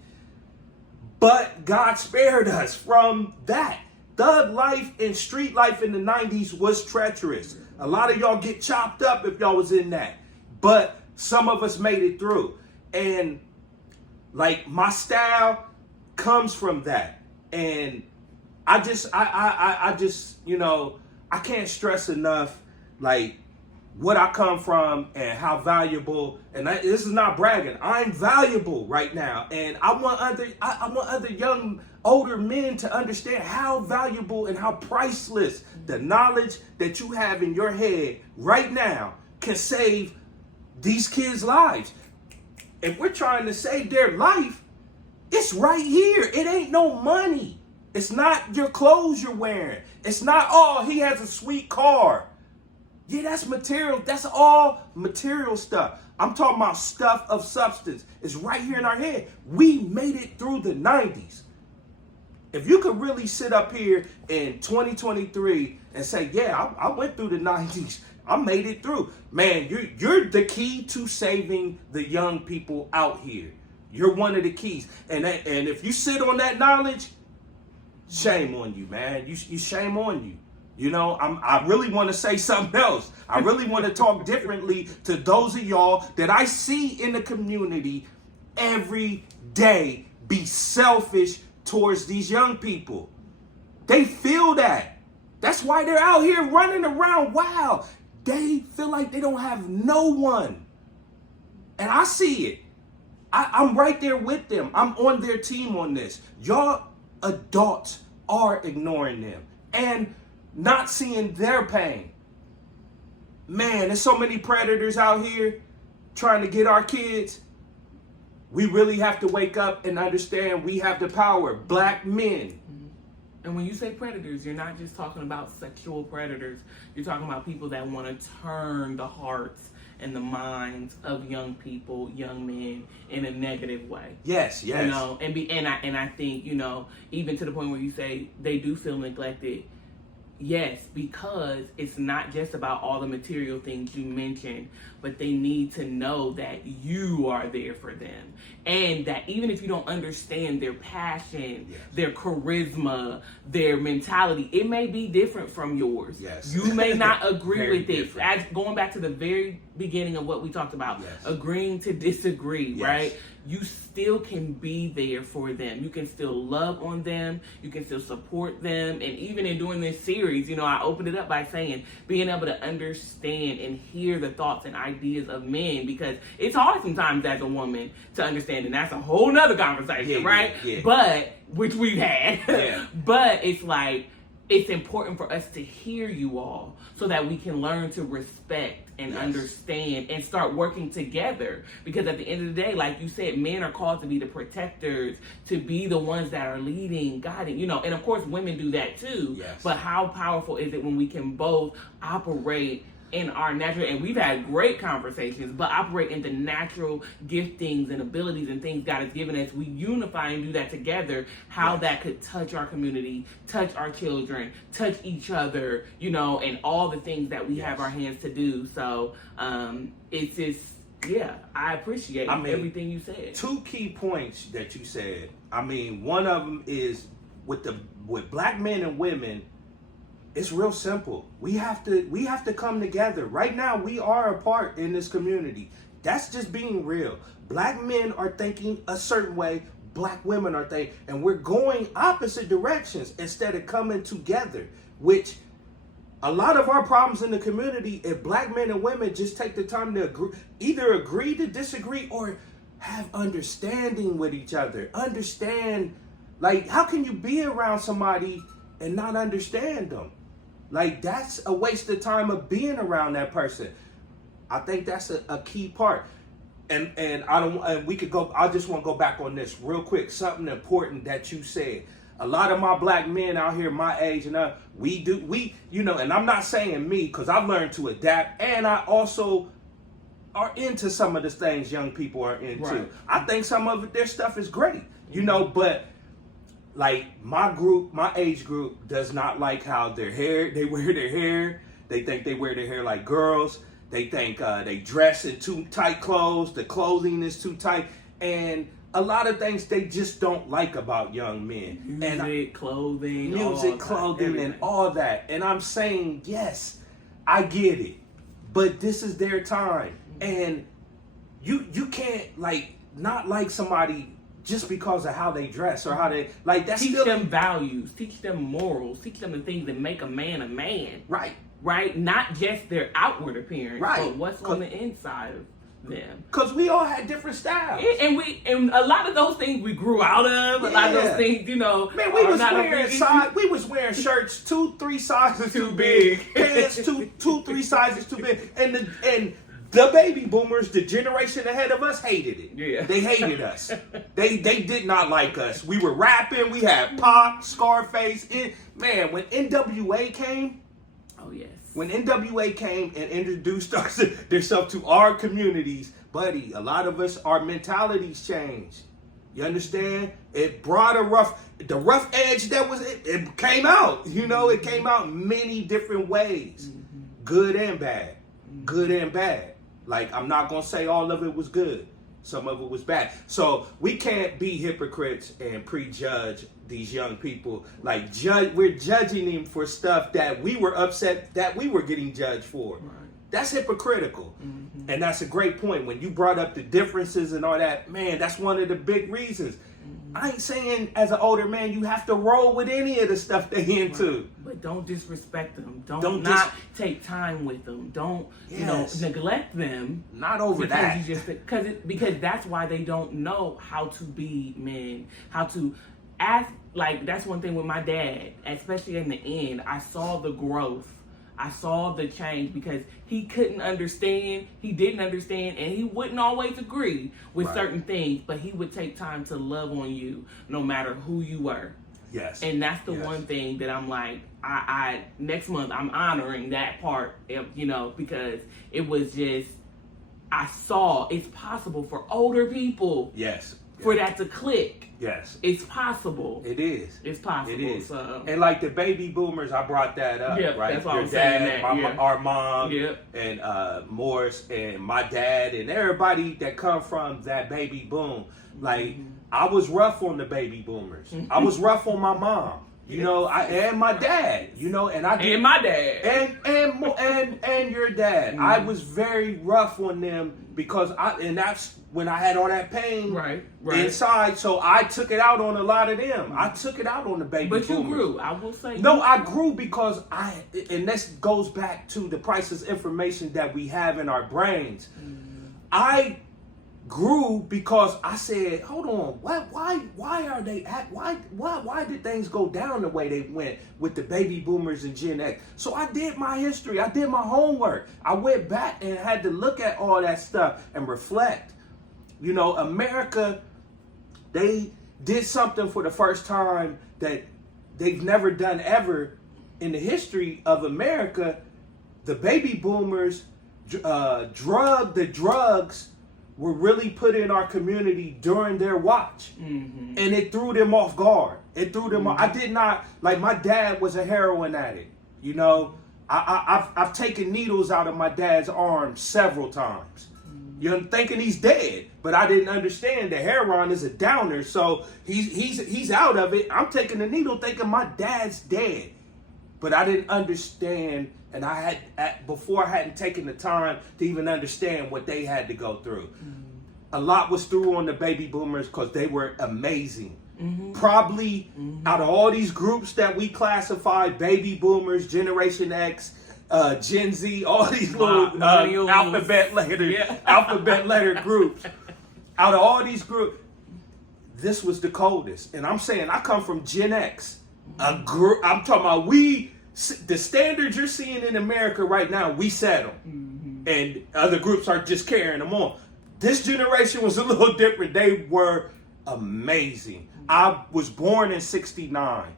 But God spared us from that. Thug life and street life in the 90s was treacherous. A lot of y'all get chopped up if y'all was in that. But some of us made it through. And like my style comes from that. And I just, you know, I can't stress enough, like, what I come from and how valuable, and this is not bragging, I'm valuable right now. And I want other young, older men to understand how valuable and how priceless the knowledge that you have in your head right now can save these kids' lives. If we're trying to save their life, it's right here. It ain't no money. It's not your clothes you're wearing. It's not, oh, he has a sweet car. Yeah, that's material. That's all material stuff. I'm talking about stuff of substance. It's right here in our head. We made it through the 90s. If you could really sit up here in 2023 and say, yeah, I went through the 90s. I made it through. Man, you're the key to saving the young people out here. You're one of the keys. And if you sit on that knowledge, shame on you, man. You shame on you. You know, I really want to say something else. I really want to talk differently to those of y'all that I see in the community every day be selfish towards these young people. They feel that. That's why they're out here running around wild. They feel like they don't have no one. And I see it. I'm right there with them. I'm on their team on this. Y'all adults are ignoring them and not seeing their pain. Man, there's so many predators out here trying to get our kids. We really have to wake up and understand we have the power. Black men. And when you say predators, you're not just talking about sexual predators. You're talking about people that want to turn the hearts and the minds of young people, young men, in a negative way. Yes. You know, and I think, you know, even to the point where you say they do feel neglected. Yes, because it's not just about all the material things you mentioned, but they need to know that you are there for them. And that even if you don't understand their passion, yes, their charisma, their mentality, it may be different from yours. Yes. You may not agree with different. it. As going back to the very beginning of what we talked about, yes, agreeing to disagree, yes, right? You still can be there for them. You can still love on them. You can still support them. And even in doing this series, you know, I opened it up by saying being able to understand and hear the thoughts and ideas of men, because it's hard sometimes as a woman to understand, and that's a whole nother conversation, right? Yeah. But, which we've had. Yeah. But it's like, it's important for us to hear you all so that we can learn to respect and, yes, understand and start working together. Because at the end of the day, like you said, men are called to be the protectors, to be the ones that are leading, guiding, you know, and of course women do that too. Yes. But how powerful is it when we can both operate in our natural, and we've had great conversations, but operate in the natural giftings and abilities and things God has given us. We unify and do that together, how, yes, that could touch our community, touch our children, touch each other, you know, and all the things that we, yes, have our hands to do. So it's just, yeah, I appreciate everything you said. 2 key points that you said. I mean, one of them is with black men and women. It's real simple. We have to come together. Right now, we are apart in this community. That's just being real. Black men are thinking a certain way. Black women are thinking, and we're going opposite directions instead of coming together. which a lot of our problems in the community, if black men and women just take the time to either agree to disagree or have understanding with each other. Understand, like, how can you be around somebody and not understand them? Like, that's a waste of time of being around that person. I think that's a key part. And we could go, I just want to go back on this real quick. Something important that you said. A lot of my black men out here my age and and I'm not saying me, because I've learned to adapt, and I also are into some of the things young people are into. Right. I think some of their stuff is great, but like my age group does not like how they wear their hair. They think they wear their hair like girls. They think they dress in too tight clothes. The clothing is too tight. And a lot of things they just don't like about young men. Music, clothing, and all that. And I'm saying, yes, I get it. But this is their time. And you can't not like somebody just because of how they dress or how they teach them values, teach them morals, teach them the things that make a man a man. Right? Not just their outward appearance, but what's on the inside of them. Because we all had different styles. And a lot of those things we grew out of. A lot of those things, Man, we was wearing shirts 2-3 sizes too big. Pants 2-3 sizes too big. And the baby boomers, the generation ahead of us, hated it. Yeah. They hated us. They did not like us. We were rapping. We had Pop, Scarface. When NWA came. Oh, yes. When NWA came and introduced themselves to our communities, buddy, a lot of us, our mentalities changed. You understand? It brought the rough edge that was, it came out. It came out many different ways. Good and bad. Good and bad. Like, I'm not going to say all of it was good. Some of it was bad. So we can't be hypocrites and prejudge these young people. We're judging them for stuff that we were upset that we were getting judged for. Right. That's hypocritical. Mm-hmm. And that's a great point. When you brought up the differences and all that, man, that's one of the big reasons. I ain't saying as an older man you have to roll with any of the stuff they into. Right. But don't disrespect them. Don't take time with them. Don't neglect them. Not over that. Because that's why they don't know how to be men. How to ask. That's one thing with my dad, especially in the end. I saw the growth. I saw the change because he couldn't understand, he didn't understand, and he wouldn't always agree with certain things, but he would take time to love on you no matter who you were. Yes. And that's the one thing that I'm like, I next month I'm honoring that part, because it was just, I saw it's possible for older people. Yes. For that to click. Yes. It's possible. It is. It's possible. It is. So. And like the baby boomers, I brought that up, right? That's why Your I'm saying dad, that. our mom, and Morris, and my dad, and everybody that come from that baby boom. I was rough on the baby boomers. I was rough on my mom. And my dad, and my dad, and your dad. I was very rough on them because that's when I had all that pain inside. So I took it out on a lot of them. I took it out on the baby boomers. But you grew, I will say. No, I grew because and this goes back to the priceless information that we have in our brains. I grew because I said, hold on, why are they why did things go down the way they went with the baby boomers and Gen X? So I did my history, I did my homework. I went back and had to look at all that stuff and reflect. America, they did something for the first time that they've never done ever in the history of America. The baby boomers, the drugs were really put in our community during their watch. And it threw them off guard. It threw them off. I did not, my dad was a heroin addict. I've taken needles out of my dad's arm several times. You're thinking he's dead, but I didn't understand that heroin is a downer, so he's out of it. I'm taking the needle thinking my dad's dead. But I didn't understand, and I hadn't taken the time to even understand what they had to go through. A lot was through on the baby boomers because they were amazing. Probably out of all these groups that we classify, baby boomers, Generation X, Gen Z, all these little alphabet letter groups. Out of all these groups, this was the coldest. And I'm saying I come from Gen X. I'm talking about the standards you're seeing in America right now, we set them. And other groups are just carrying them on. This generation was a little different. They were amazing. I was born in 69.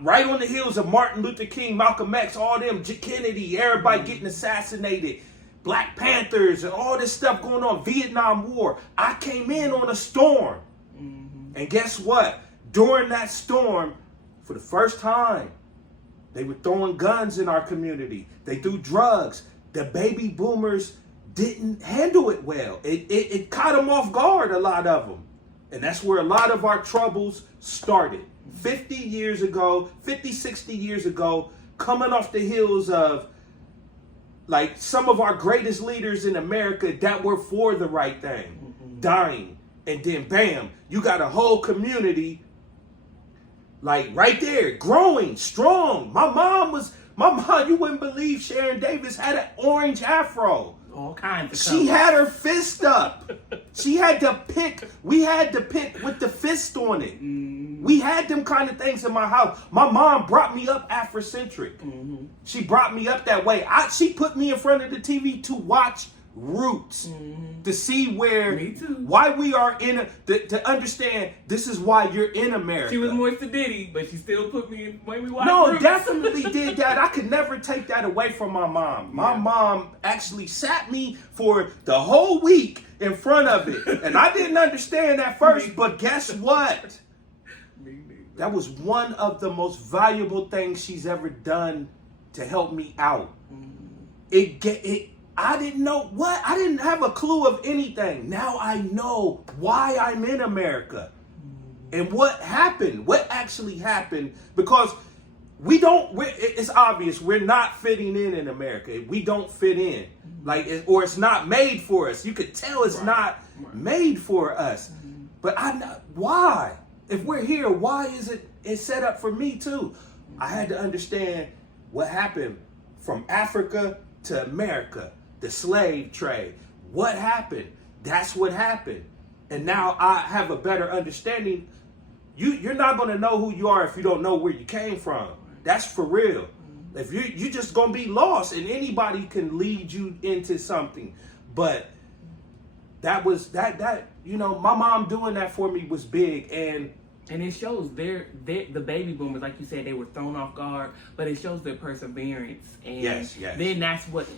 Right on the heels of Martin Luther King, Malcolm X, all them, Kennedy, everybody getting assassinated, Black Panthers, and all this stuff going on, Vietnam War. I came in on a storm. And guess what? During that storm, for the first time, they were throwing guns in our community. They threw drugs. The baby boomers didn't handle it well. It caught them off guard, a lot of them. And that's where a lot of our troubles started. 50 years ago, 50, 60 years ago, coming off the heels of like some of our greatest leaders in America that were for the right thing, dying. And then bam, you got a whole community like right there, growing, strong. My mom, you wouldn't believe Sharon Davis had an orange afro. All kinds of She had her fist up. She had to pick. We had to pick with the fist on it. We had them kind of things in my house. My mom brought me up Afrocentric. She brought me up that way. She put me in front of the TV to watch Roots, to see why we are to understand this is why you're in America. She was more sedity, but she still put me in when we watched Roots. Definitely did that. I could never take that away from my mom. My mom actually sat me for the whole week in front of it, and I didn't understand at first, but guess what? That was one of the most valuable things she's ever done to help me out. I didn't know what. I didn't have a clue of anything. Now I know why I'm in America and what happened, what actually happened, because it's obvious we're not fitting in America. We don't fit in, or it's not made for us. You could tell it's not made for us. But why? If we're here, why is it set up for me too? I had to understand what happened from Africa to America. The slave trade. What happened? That's what happened. And now I have a better understanding. You're not going to know who you are if you don't know where you came from. That's for real. If you're just going to be lost, and anybody can lead you into something. But that was that my mom doing that for me was big. And it shows the baby boomers, like you said, they were thrown off guard, but it shows their perseverance. And yes. Then that's what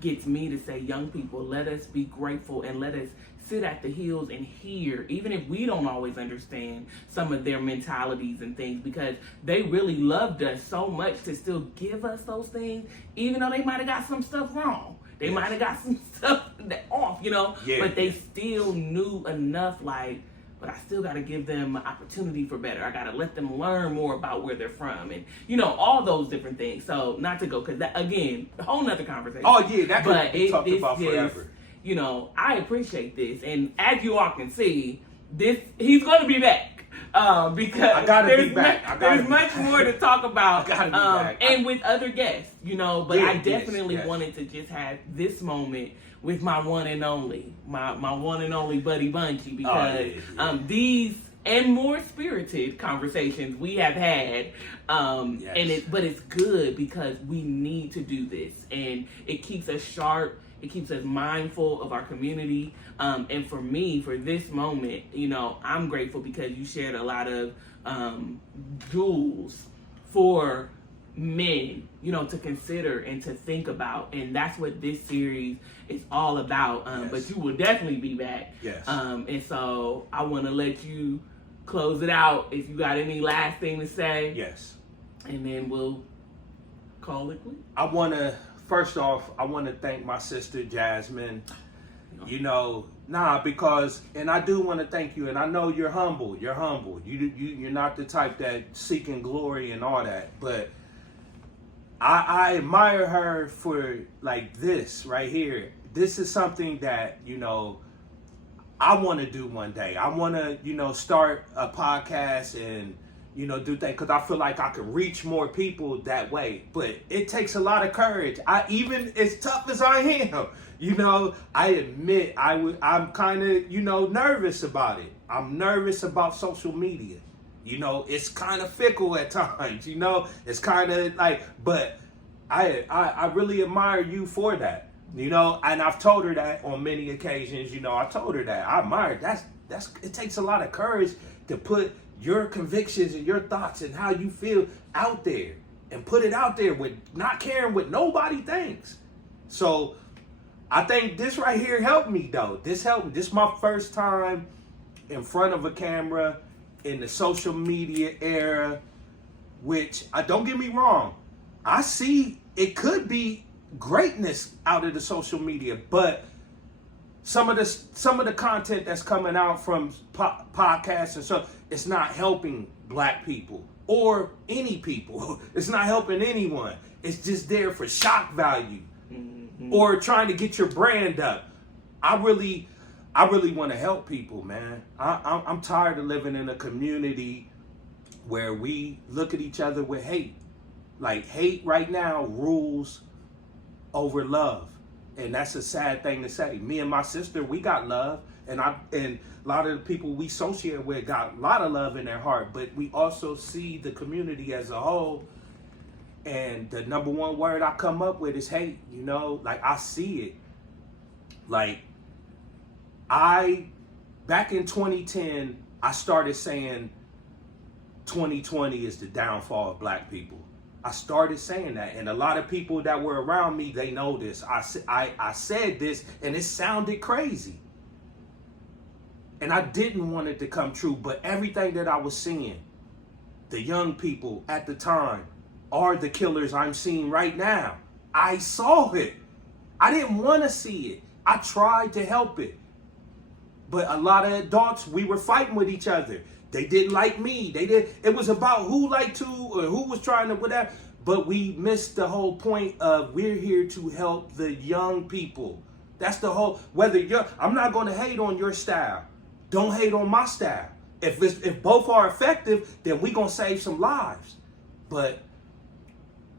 gets me to say, young people, let us be grateful and let us sit at the heels and hear, even if we don't always understand some of their mentalities and things, because they really loved us so much to still give us those things, even though they might have got some stuff wrong. They might have got some stuff off, but they still knew enough, but I still got to give them an opportunity for better. I got to let them learn more about where they're from and, all those different things. So not to go, because that, again, a whole nother conversation. Oh, yeah, that could be talked about forever. I appreciate this. And as you all can see, he's going to be back. Because I gotta be back. There's much more to talk about. I gotta be back. And with other guests, but I definitely wanted to just have this moment with my one and only, my one and only Buddy Bunchy, because these and more spirited conversations we have had, but it's good because we need to do this, and it keeps us sharp. It keeps us mindful of our community. And for me, for this moment, I'm grateful because you shared a lot of jewels for men, to consider and to think about. And that's what this series is all about. But you will definitely be back. Yes. And so I want to let you close it out. If you got any last thing to say. Yes. And then we'll call it quits. First off, I want to thank my sister Jasmine. Because I do want to thank you, and I know you're humble. You're humble. You're not the type that seeking glory and all that. But I admire her for this right here. This is something that I want to do one day. I want to, start a podcast and, do things because I feel like I could reach more people that way. But it takes a lot of courage. Even as tough as I am, I admit I'm kind of, nervous about it. I'm nervous about social media. It's kind of fickle at times, it's kind of like, but I really admire you for that, and I've told her that on many occasions, I told her that I admire it takes a lot of courage to put your convictions and your thoughts and how you feel out there and put it out there with not caring what nobody thinks. So I think this right here helped me though. This helped me. This is my first time in front of a camera in the social media era, which don't get me wrong, I see it could be greatness out of the social media, but some of the content that's coming out from podcasts and stuff, it's not helping black people or any people. It's not helping anyone. It's just there for shock value or trying to get your brand up. I really want to help people, man. I'm tired of living in a community where we look at each other with hate. Like, hate right now rules over love. And that's a sad thing to say. Me and my sister, we got love. And a lot of the people we associate with got a lot of love in their heart. But we also see the community as a whole. And the number one word I come up with is hate. Like, I see it. Like, back in 2010, I started saying 2020 is the downfall of black people. I started saying that, and a lot of people that were around me, they know this. I said this, and it sounded crazy. And I didn't want it to come true, but everything that I was seeing, the young people at the time are the killers I'm seeing right now. I saw it. I didn't want to see it. I tried to help it. But a lot of adults, we were fighting with each other. They didn't like me. It was about who liked who or who was trying to whatever. But we missed the whole point of we're here to help the young people. That's the whole, I'm not going to hate on your style. Don't hate on my style. If both are effective, then we're going to save some lives. But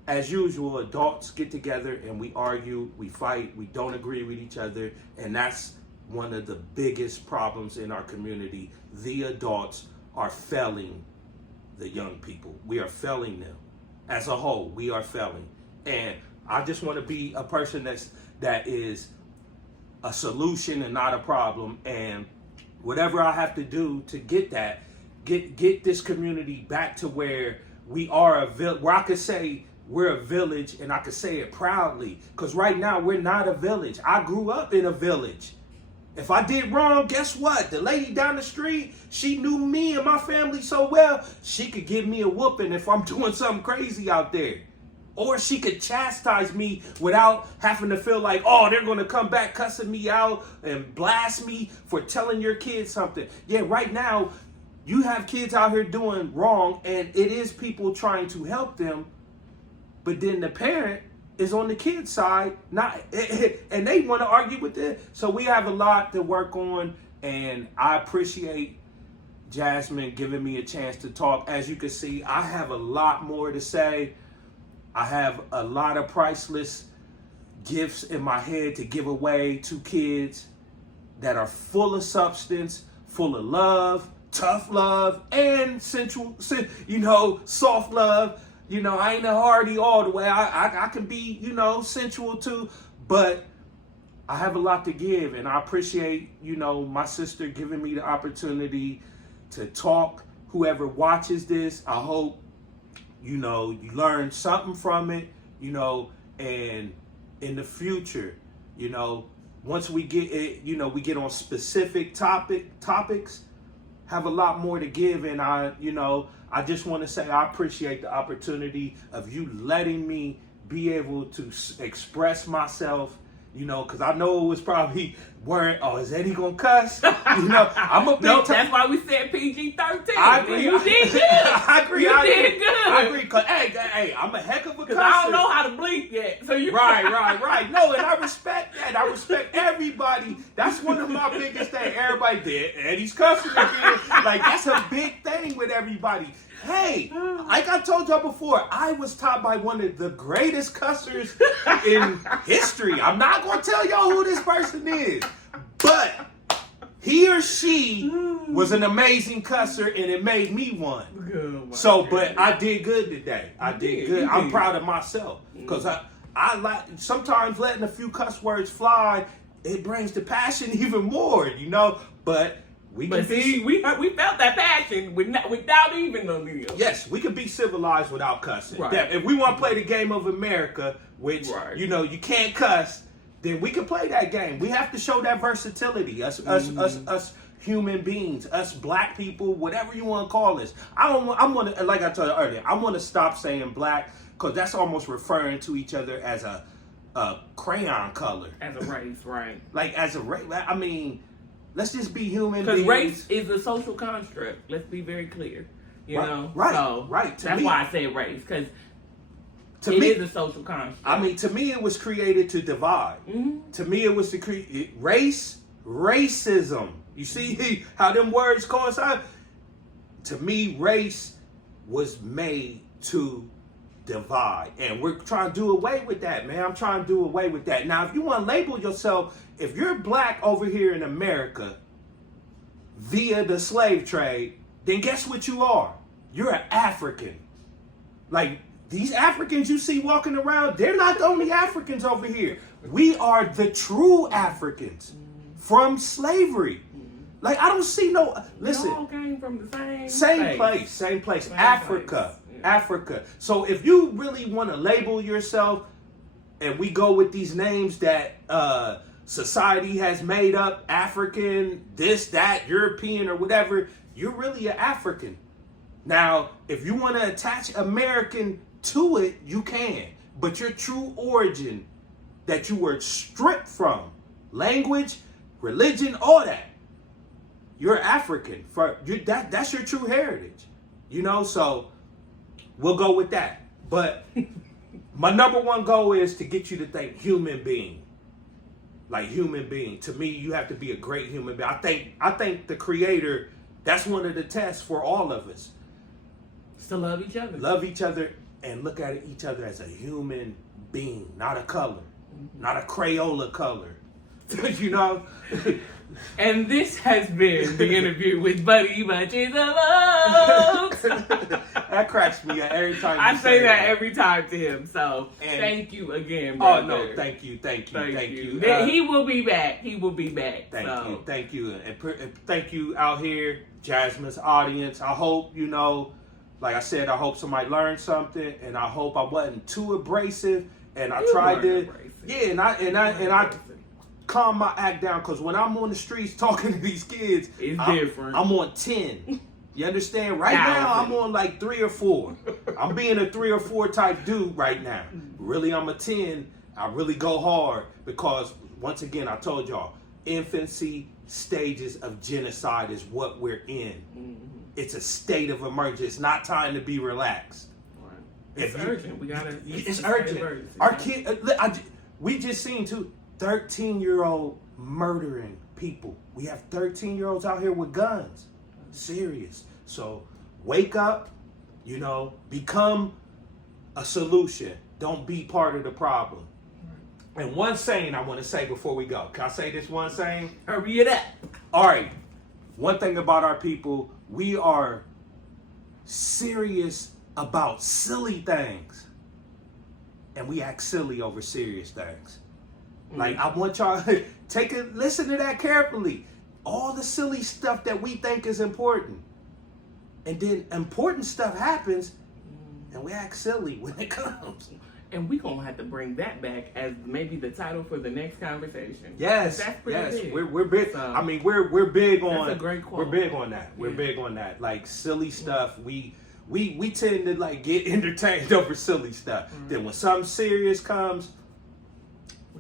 as usual, adults get together and we argue, we fight, we don't agree with each other. And that's one of the biggest problems in our community. The adults are failing the young people. We are failing them. As a whole, we are failing. And I just want to be a person that is a solution and not a problem. And whatever I have to do to get this community back to where we are where I could say we're a village, and I could say it proudly. Because right now, we're not a village. I grew up in a village. If I did wrong, guess what? The lady down the street, she knew me and my family so well, she could give me a whooping if I'm doing something crazy out there. Or she could chastise me without having to feel like, oh, they're going to come back cussing me out and blast me for telling your kids something. Yeah, right now, you have kids out here doing wrong, and it is people trying to help them, but then the parent is on the kid's side, and they want to argue with it. So we have a lot to work on, and I appreciate Jasmine giving me a chance to talk. As you can see, I have a lot more to say. I have a lot of priceless gifts in my head to give away to kids that are full of substance, full of love, tough love, and sensual, soft love. I ain't a hardy all the way. I can be, sensual too, but I have a lot to give, and I appreciate, my sister giving me the opportunity to talk. Whoever watches this, I hope, you learn something from it, and in the future, once we get it, we get on specific topics, have a lot more to give, and I just want to say I appreciate the opportunity of you letting me be able to express myself You know, because I know it was probably worried, oh, is Eddie going to cuss? You know, I'm a big Nope, that's why we said PG-13. I agree. You did good. I agree. You did good. I agree. Because, hey, I'm a heck of a cusser. Because I don't know how to blink yet. So you Right. No, and I respect that. I respect everybody. That's one of my biggest things. Everybody did. Eddie's cussing again. Like, that's a big thing with everybody. Hey, like I told y'all before, I was taught by one of the greatest cussers in history. I'm not going to tell y'all who this person is, but he or she was an amazing cusser, and it made me one. So, but I did good today. I did good. I'm proud of myself because I like sometimes letting a few cuss words fly. It brings the passion even more, you know. But we felt that passion without even no deal. Yes, we could be civilized without cussing. Right. If we want to play the game of America, which you know you can't cuss, then we can play that game. We have to show that versatility. Us human beings, us black people, whatever you want to call us. I'm gonna, like I told you earlier, I'm gonna stop saying black because that's almost referring to each other as a crayon color. As a race, right? Like as a race. I mean, let's just be human beings. Because race is a social construct. Let's be very clear. You know? Right. So right. That's why I say race, because to it me, is a social construct. I mean, to me, it was created to divide. Mm-hmm. To me, it was to create racism. You see how them words coincide? To me, race was made to divide. And we're trying to do away with that, man. I'm trying to do away with that. Now, if you want to label yourself, if you're black over here in America via the slave trade, then guess what you are? You're an African. Like, these Africans you see walking around, they're not the only Africans over here. We are the true Africans from slavery. Like, I don't see no... Listen. We all came from the same place. Africa. Yeah. Africa. So if you really want to label yourself, and we go with these names that society has made up, African, this, that, European, or whatever, you're really an African. Now, if you want to attach American to it, you can. But your true origin that you were stripped from, language, religion, all that, you're African. That's your true heritage. You know, so we'll go with that. But my number one goal is to get you to think human being. Like human being. To me, you have to be a great human being. I think the Creator, that's one of the tests for all of us. To love each other. Love each other and look at each other as a human being, not a color, not a Crayola color. You know? And this has been the interview with Buddy Bunches of Oats. That cracks me up every time I say that every time to him. So thank you again, brother. Oh no, thank you. He will be back. Thank you, and thank you out here, Jasmine's audience. I hope like I said, I hope somebody learned something, and I hope I wasn't too abrasive. And I tried to, and I calm my act down, because when I'm on the streets talking to these kids, it's different. I'm on 10. You understand? Right now, I'm on like 3 or 4. I'm being a 3 or 4 type dude right now. Really, I'm a 10. I really go hard because, once again, I told y'all, infancy stages of genocide is what we're in. Mm-hmm. It's a state of emergency. It's not time to be relaxed. Right. It's urgent. It's urgent. Our kid, we just seen too. 13-year-old murdering people. We have 13-year-olds out here with guns. Serious. So wake up, become a solution. Don't be part of the problem. And one saying I want to say before we go. Can I say this one saying? Hurry it up. All right. One thing about our people, we are serious about silly things. And we act silly over serious things. Like, I want y'all to listen to that carefully. All the silly stuff that we think is important. And then important stuff happens, and we act silly when it comes. And we're going to have to bring that back as maybe the title for the next conversation. Yes, that's pretty big. We're big. So, I mean, we're big on. That's a great quote. We're big on that. We're big on that. Like, silly stuff, we tend to, like, get entertained over silly stuff. Then when something serious comes,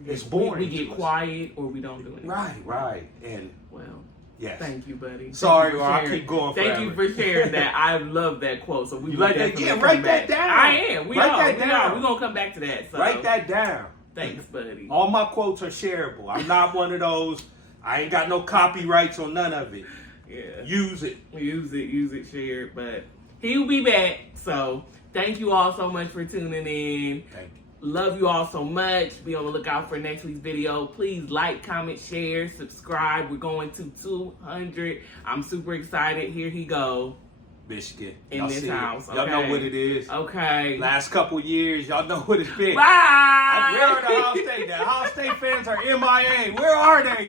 It's boring. We get quiet or we don't do anything. Right. And well, yes. Thank you, buddy. Sorry, I keep going forever. Thank you for sharing that. I love that quote. So we like that? Yeah, write that down. I am. We're gonna come back to that. So. Write that down. Thanks, buddy. All my quotes are shareable. I'm not one of those. I ain't got no copyrights on none of it. Yeah. Use it, share it. But he'll be back. So thank you all so much for tuning in. Thank you. Love you all so much. Be on the lookout for next week's video. Please like, comment, share, subscribe. We're going to 200. I'm super excited. Here he go. Michigan. In this house. Y'all know what it is. Okay. Last couple years, y'all know what it's been. Bye. Where are the Ohio State? The Ohio State fans are MIA. Where are they?